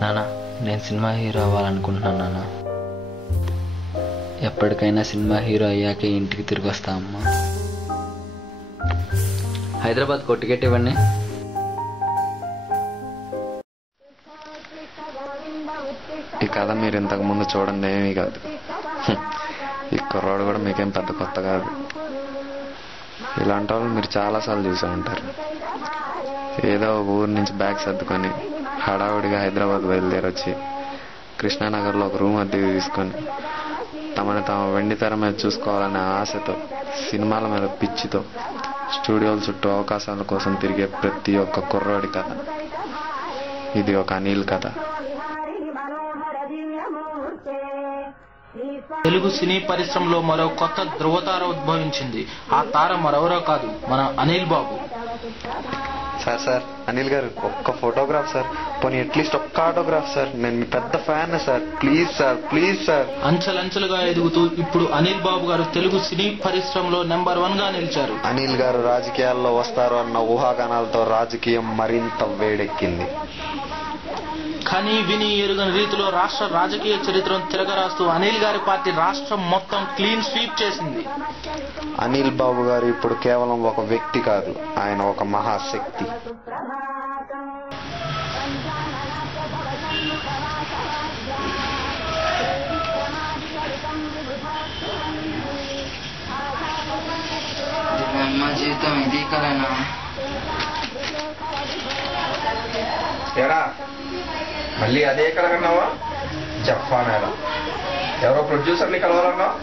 నాన్న, నేను cinema hero అవ్వాలనుకుంటున్నాను నాన్న. ఎప్పటికైనా సినిమా హీరో అయ్యాకే ఇంటికి తిరిగి వస్తా అమ్మా. హైదరాబాద్కి టికెట్ ఇవ్వండి. ఈ కథ మీరు ఇంతకు ముందు చూడండి ఏమీ కాదు. ఈ కుర్రాడు కూడా మీకేం పెద్ద కొత్త కాదు. ఇలాంటి వాళ్ళు మీరు చాలాసార్లు చూసే ఉంటారు. ఏదో ఒక ఊరు నుంచి బ్యాగ్ సర్దుకొని హడావుడిగా హైదరాబాద్ బయలుదేరొచ్చి కృష్ణానగర్లో ఒక రూమ్ అద్దె తీసుకొని తమను తాము వెండి తెర మీద చూసుకోవాలనే ఆశతో, సినిమాల మీద పిచ్చితో స్టూడియోల చుట్టూ అవకాశాల కోసం తిరిగే ప్రతి ఒక్క కుర్రాడి కథ. ఇది ఒక అనిల్ కథ. తెలుగు సినీ పరిశ్రమలో మరో కొత్త ధృవతార ఉద్భవించింది. ఆ తార మరెవరో కాదు, మన అనిల్ బాబు. సార్ అనిల్ గారు ఒక్క ఫోటోగ్రాఫ్ సార్, పోనీ అట్లీస్ట్ ఒక్క ఆటోగ్రాఫ్ సార్. నేను మీ పెద్ద ఫ్యాన్ సార్. Please sir. అంచెలంచెలుగా ఎదుగుతూ ఇప్పుడు అనిల్ బాబు గారు తెలుగు సినీ పరిశ్రమలో నెంబర్ 1 గా నిలిచారు. అనిల్ గారు రాజకీయాల్లో వస్తారు అన్న ఊహాగానాలతో రాజకీయం మరింత వేడెక్కింది. కానీ విని ఎరుగని రీతిలో రాష్ట్ర రాజకీయ చరిత్రను తిరగరాస్తూ అనిల్ గారి పార్టీ రాష్ట్రం మొత్తం క్లీన్ స్వీప్ చేసింది. అనిల్ బాబు గారు ఇప్పుడు కేవలం ఒక వ్యక్తి కాదు, ఆయన ఒక మహాశక్తి. జీవితం ఇది కదనా? ఎరా మళ్ళీ అదే కలగన్నావా? చెప్పానేలా ఎవరో ప్రొడ్యూసర్ని కలవాలన్నావు?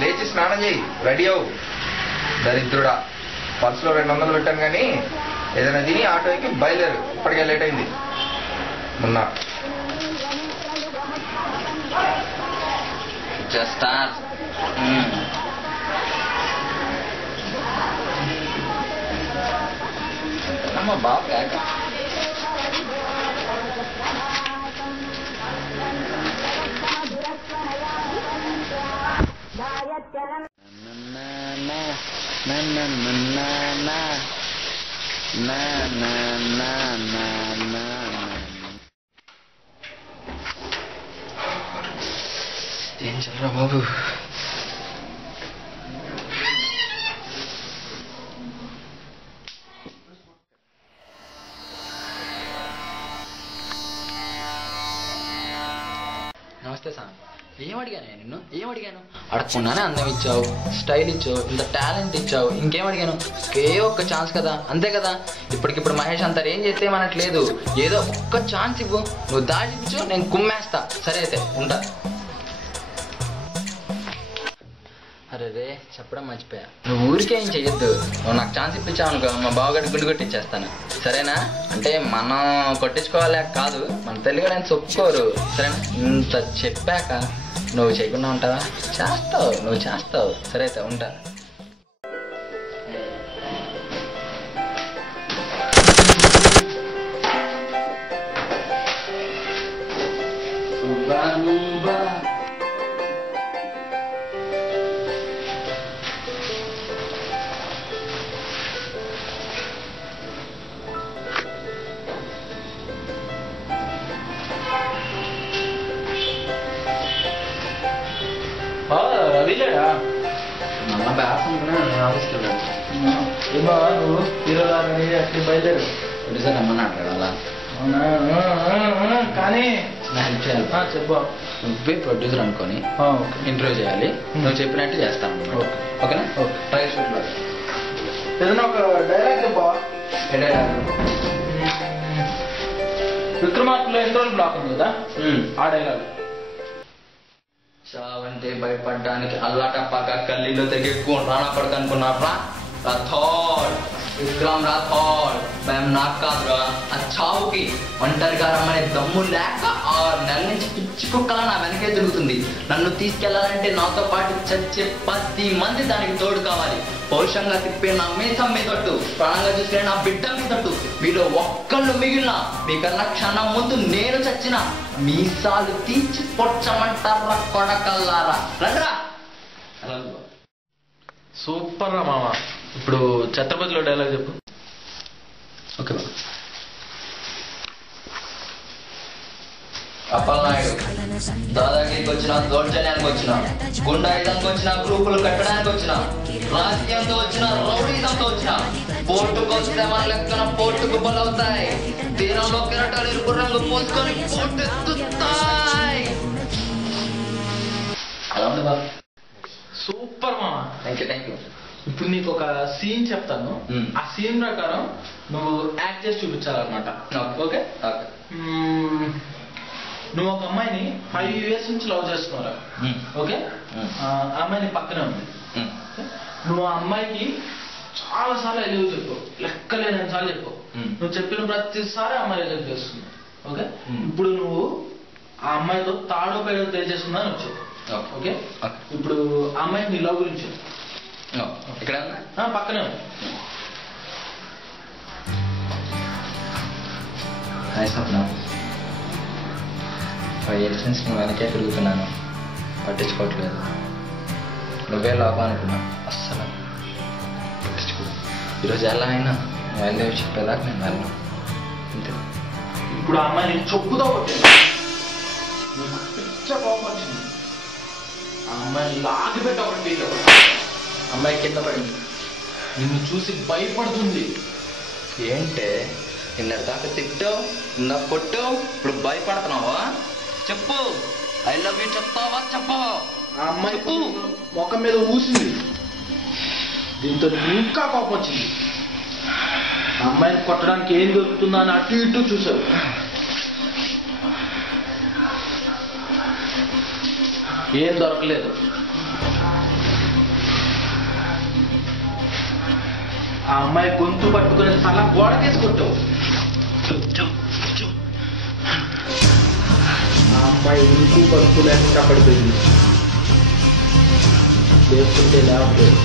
లేచి స్నానం చేయి, రెడీ అవు. దరిద్రుడా, పర్సులో 200 పెట్టాను కానీ ఏదైనా తిని ఆటో ఎక్కి బయలుదేరు. ఇప్పటికే లేట్ అయింది. మొన్న బాబు ఏం చెప్పరా బాబు? నమస్తే సార్. ఏమడిగాను నిన్ను? ఏమడిగాను? అడగకుండానే అందం ఇచ్చావు, స్టైల్ ఇచ్చావు, ఇంత టాలెంట్ ఇచ్చావు. ఇంకేం అడిగాను? ఒక్క ఛాన్స్ కదా, అంతే కదా. ఇప్పటికిప్పుడు మహేష్ అంతా ఏం చేస్తే మనట్లేదు. ఏదో ఒక్క ఛాన్స్ ఇవ్వు, నువ్వు దాచిపించు, నేను కుమ్మేస్తా. సరే అయితే ఉంటా. అరే రే, చెప్పడం మర్చిపోయా. నువ్వు ఊరికే ఏం చెయ్యొద్దు. నువ్వు నాకు ఛాన్స్ ఇప్పించావు అనుకో, మా బావగాడి గుండు కొట్టించేస్తాను. సరేనా? అంటే మనం కొట్టించుకోవాలే కాదు, మన తెలుగు నేను ఒప్పుకోరు. సరేనా? ఇంత చెప్పాక నువ్వు చేయకుండా ఉంటావా? నువ్వు చేస్తావు. సరే అయితే ఉంటా. రవిలేడా? మన బ్యాస్ అనుకున్నా, నేను ఆఫీస్కి వెళ్ళాను. ఏమో నువ్వు హీరోలా అట్లా బయలుదేరు. ప్రొడ్యూసర్ రమ్మన్నాడు అలా. కానీ నా హెల్ప్ చేయాలి. చెప్పు. నువ్వే ప్రొడ్యూసర్ అనుకొని ఇంటర్వ్యూ చేయాలి. నువ్వు చెప్పినట్టు చేస్తాను. ఓకేనా? ట్రై షూట్లో ఏదైనా ఒక డైలాగ్ చెప్పా. ఏ డైలాగ్? విక్రమార్కులో ఇంటర్వ్యూ బ్లాక్ ఉంది కదా, ఆ డైలాగ్. చావంటే భయపడడానికి అల్లాటప్పాక కల్లీలో తెగెక్కువ రానా పడక అనుకున్నారా? రాథోడ్, విక్రమ్ రాథోడ్. మేము నాకు కాదురా, ఆ చావుకి ఒంటరిగా రమ్మనే దమ్ము లేక 6 నెలల నుంచి పిచ్చి కుక్కలా నా వెనకే తిరుగుతుంది. నన్ను తీసుకెళ్లాలంటే నాతో పాటు చచ్చే 10 మంది దానికి తోడు కావాలి. పౌరుషంగా తిప్పే నా మీసం మీదట్టు, ప్రాణంగా చూసుకునే నా బిడ్డ మీదట్టు. మీలో ఒక్కళ్ళు మిగిలిన, మీకన్నా క్షణం ముందు నేను చచ్చిన, మీసాలు తీర్చి పొచ్చమంటారా కొడకల్లారా? రండ్రా. సూపర్ రా మామ. ఇప్పుడు ఛత్రపతిలో డైలాగ్ చెప్పు. ఓకే బా. అప్పలనాయుడు దాదాగిరికి వచ్చిన, దౌర్జన్యానికి వచ్చిన, గుండాయిజంకి వచ్చిన, గ్రూపులు కట్టడానికి వచ్చిన, రాజకీయంతో వచ్చిన, రౌడీజంతో వచ్చిన, పోర్టుకు వస్తే మన లెక్కన పోర్టుకు బలవుతాయి. తీరంలో కెరటాలు ఇరుపు రంగు పోసుకొని పోటెత్తుతాయి. అలా ఉంది బాబు. సూపర్ మామ. Thank you. ఇప్పుడు నీకు ఒక సీన్ చెప్తాను. ఆ సీన్ ప్రకారం నువ్వు యాక్ట్ చేసి చూపించాలన్నమాట. ఓకే? నువ్వు ఒక అమ్మాయిని 5 years నుంచి లవ్ చేస్తున్నారా? ఓకే? ఆ అమ్మాయిని పక్కనే ఉంది. నువ్వు ఆ అమ్మాయికి చాలా సార్లు ఐ లవ్ చెప్పు, లెక్కలేని సార్లు చెప్పు. నువ్వు చెప్పిన ప్రతిసారి అమ్మాయి రిజెక్ట్ చేస్తుంది. ఓకే? ఇప్పుడు నువ్వు ఆ అమ్మాయితో తాడో పేడో తెలియజేసుకున్నాను వచ్చు. ఓకే? ఇప్పుడు ఆ అమ్మాయి నీ లవ్ గురించి ఇక్కడ పక్కనే ఉంది. హాయ్ స్వప్న, 5 years నుంచి నువ్వు వెనకే తిరుగుతున్నాను, పట్టించుకోవట్లేదు. నువ్వే లోపం అనుకున్నా, అస్సలు పట్టించుకో. ఈరోజు ఎలా అయినా నువ్వు వెళ్ళే చెప్పేదాకా నేను వెళ్ళను, అంతే. ఇప్పుడు ఆ అమ్మాయి నీకు చెప్పుతో కొట్టింది, నీకు పిచ్చ కోపం వచ్చింది. ఆ అమ్మాయిని లాగి పెట్టి ఒకటి పీకావు. అమ్మాయి కింద పడింది, నిన్ను చూసి భయపడుతుంది. ఏంటే నిన్న దాకా తిట్టావు, నిన్న కొట్టావు, ఇప్పుడు భయపడుతున్నావా? చెప్పు, ఐ లవ్ యూ చెప్తావా చెప్పవా? ఆ అమ్మాయి ముఖం మీద ఊసింది, దీంతో నీకు ఇంకా కోపం వచ్చింది. ఆ అమ్మాయిని కొట్టడానికి ఏం దొరుకుతుందా అని అటు ఇటు చూసావు. ఏం దొరకలేదు. ఆ అమ్మాయి గొంతు పట్టుకుని తల గోడకేసి కొట్టావు. ఆ అమ్మాయి ఉనికి పరుపు లేకుండా పడిపోయింది, లేకుంటే లేవట్లేదు.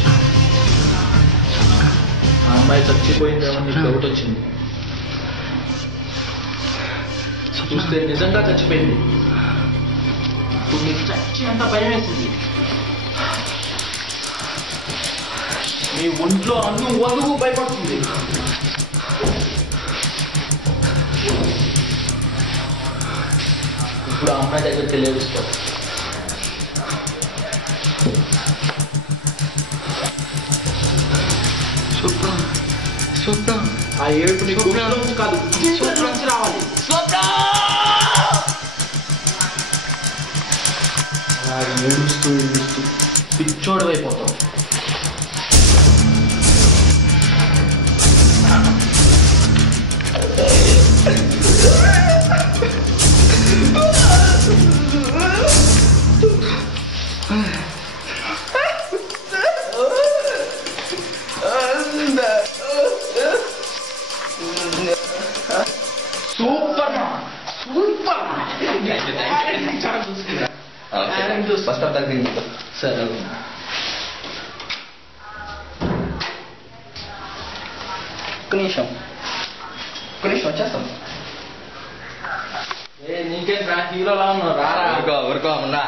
ఆ అమ్మాయి చచ్చిపోయిందేమో నీకు డౌట్ వచ్చింది, చూస్తే నిజంగా చచ్చిపోయింది. ఇప్పుడు నీకు చచ్చి అంత భయం వేసింది. నీ ఒంట్లో అన్ను వదువు భయపడుతుంది. ఇప్పుడు ఆ అమ్మాయి దగ్గరికి లేవిస్తావు. ఆ ఏడుపు నీ గుండెలోంచి కాదు, నుంచి రావాలి. అలా ఏడుస్తూ ఏడుస్తూ పిచ్చోడు అయిపోతావు. Super super. ఫస్ట్ తగ్గింది. సరే, ఒక్క నిమిషం వచ్చేస్తాం. నీకేం రా, హీరోలా ఉన్నావు. రారా ఊరుకో ఉన్నా.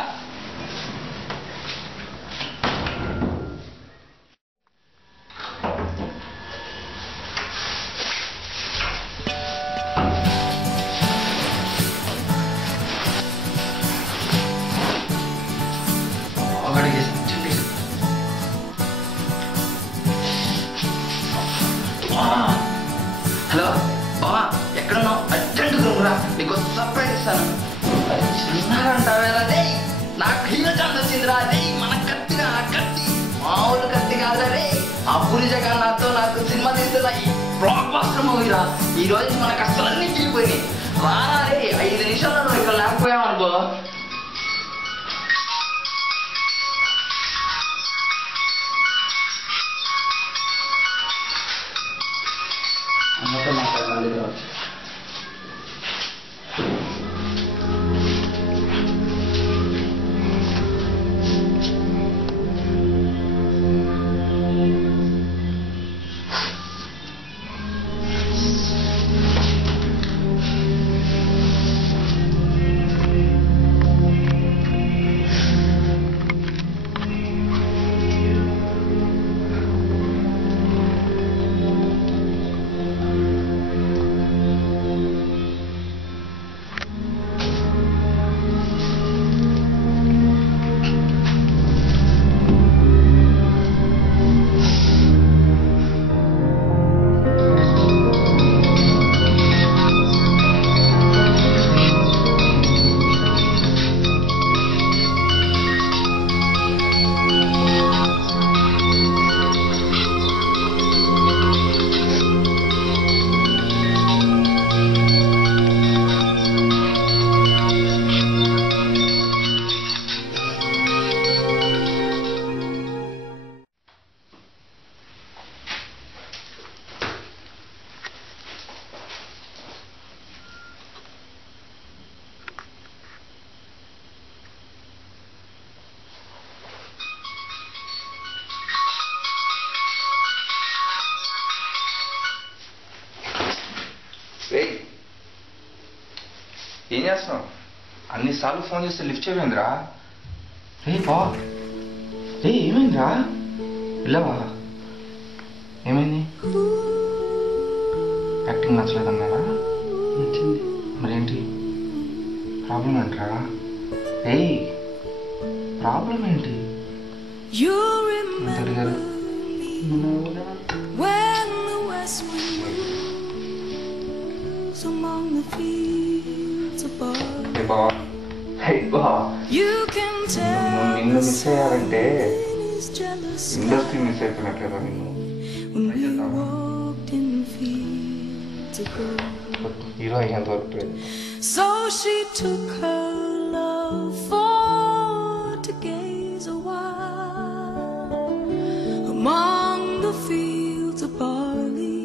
హలో బావా, ఎక్కడున్నావు? అర్జెంట్ రా, నీకు సర్ప్రైజ్ ఇస్తాను. చిన్నగా అంటావేరా? రే నాకు హీరో ఛాన్స్ వచ్చిందిరా. రే మన కత్తిరా, కత్తి మామూలు కత్తి కాదురా. రే ఆ పూరి జగన్నాథ్తో నాకు సినిమా తీస్తున్నా, ఈ బ్లాక్ బాస్టర్ మూవీరా. ఈ రోజు మన కష్టాలన్నీ తీరిపోయినాయి. రారా రే, 5 నిమిషాల్లో నువ్వు ఇక్కడ లేకపోయావు అనుకో. ఏం చేస్తున్నావు? అన్నిసార్లు ఫోన్ చేస్తే లిఫ్ట్ చేయమేంద్రా? రే బా, రే ఏమైందిరా? వెళ్ళవా? ఏమైంది? యాక్టింగ్ నచ్చలేదన్నారా? నచ్చింది. మరేంటి ప్రాబ్లం ఏంట్రా? ఏ ప్రాబ్లం ఏంటి? అడిగారు నిన్ను మిస్ అయ్యారంటే ఇండస్ట్రీ మిస్ అయిపోయినట్లేదా నిన్ను? హీరో అయ్యేంత వరకు. So she took her love for to gaze a while among the fields of barley.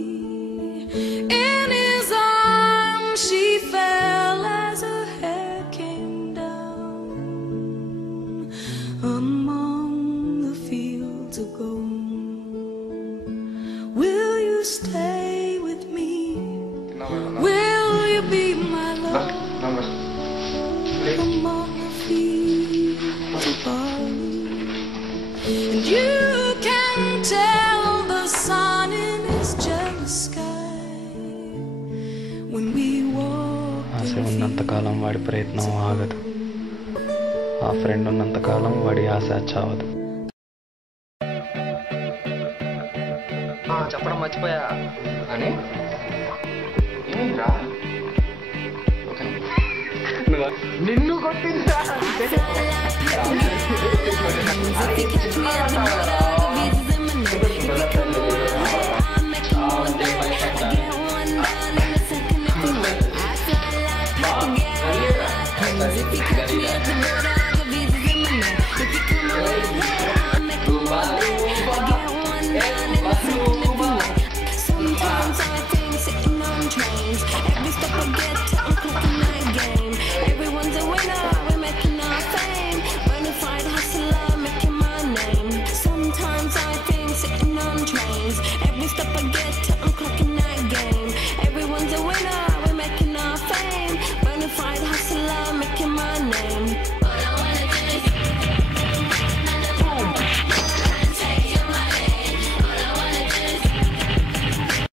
In his arms she fell as her hair came down among the fields of gold. Will you stay with me? Will you be my love? Among the fields of barley, and you can tell the sun in his jealous sky when we walk. ఆశ ఉన్నంతకాలం వాడి ప్రయత్నం ఆగదు, ఆ friend ఉన్నంతకాలం వాడి ఆశ చావదు. చెప్పడం మర్చిపోయా అని ఏమైందిరా? నిన్ను కొట్టిందా? If you catch me at the border